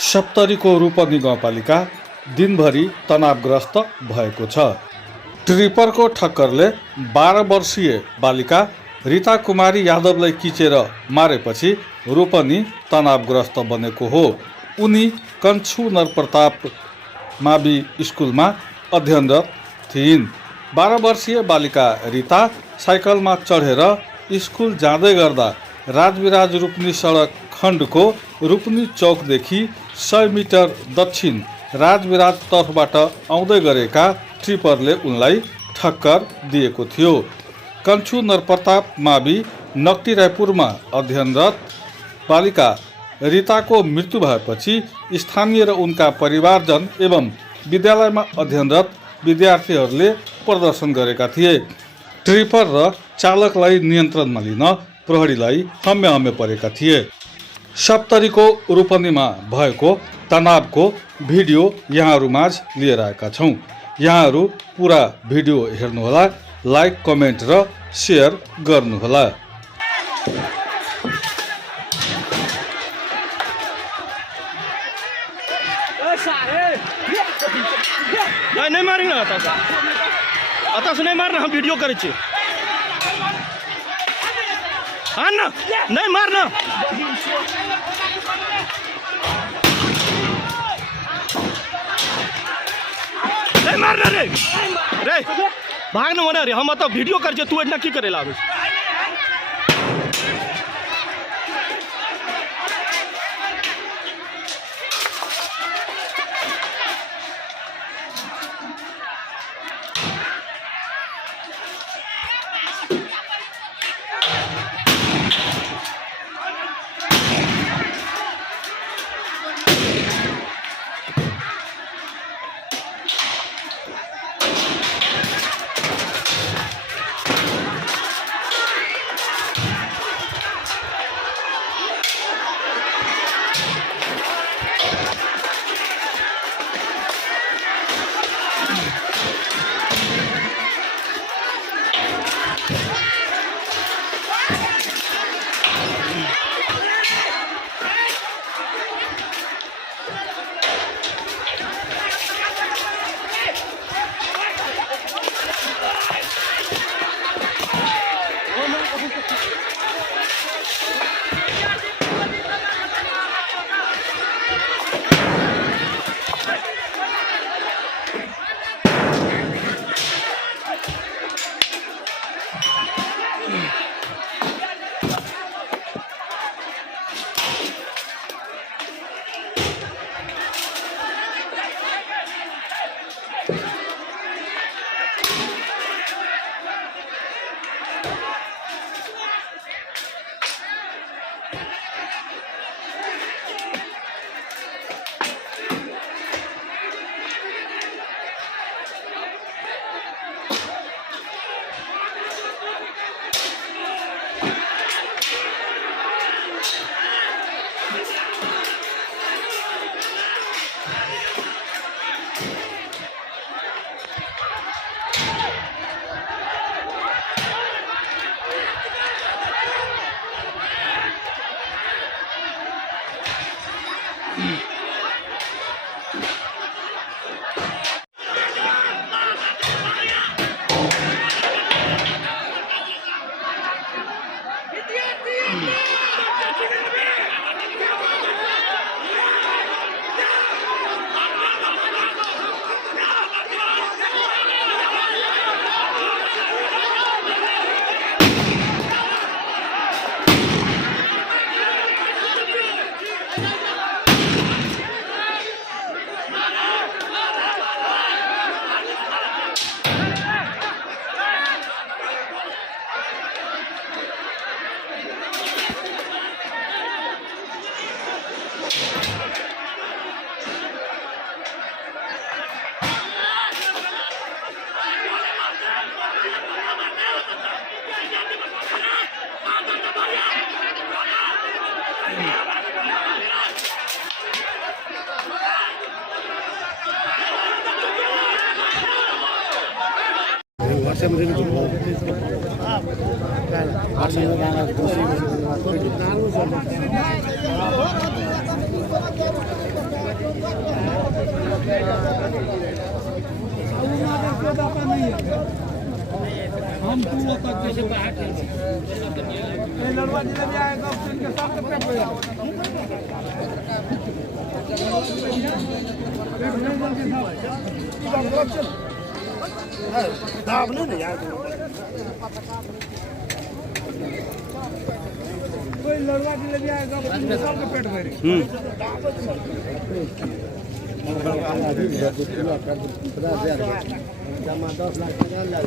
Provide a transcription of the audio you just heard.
सप्तरीको रूपनी गाउँपालिका दिनभरि तनावग्रस्त भएको छ। ट्रिपरको ठक्करले 12 वर्षीय बालिका रीता कुमारी यादवलाई किचेर मारेपछि रूपनी तनावग्रस्त बनेको हो। उनी कञ्छु नरप्रताप मावि स्कुलमा अध्ययनरत थिइन्। 12 वर्षीय बालिका रीता साइकलमा चढेर स्कुल जाँदै गर्दा राजविराज रूपनी सडक खण्डको रूपनी चौकदेखि 100 मिटर दक्षिण राजविराज तर्फबाट आउँदै गरेका ट्रिपरले उनलाई ठक्कर दिएको थियो। कञ्छु नरप्रताप मावि नक्टी रायपुरमा अध्ययनरत बालिका रीताको मृत्यु भएपछि स्थानीय र उनका परिवारजन एवं विद्यालयमा अध्ययनरत विद्यार्थीहरूले प्रदर्शन गरेका थिए। ट्रिपर र चालकलाई नियन्त्रणमा लिन प्रहरीलाई हम्मे परेका थिए। सप्तरीको रूपनीमा भएको तनावको भिडियो यहाँहरूमाझ लिएर आएका छौँ। यहाँहरू पुरा भिडियो हेर्नुहोला, लाइक, कमेन्ट र सेयर गर्नुहोला। नहीं मारी ना अतः नहीं मारना, हम वीडियो करे छे। हाँ ना, नहीं मारना। नहीं मारना रे रे भागना मना रे, हम तो वीडियो कर जे, तू इतना की करेला अभी? Saya कोई लड़वा जिलेबी आएगा सबके पेट भरे जमा 10 लाख टका लग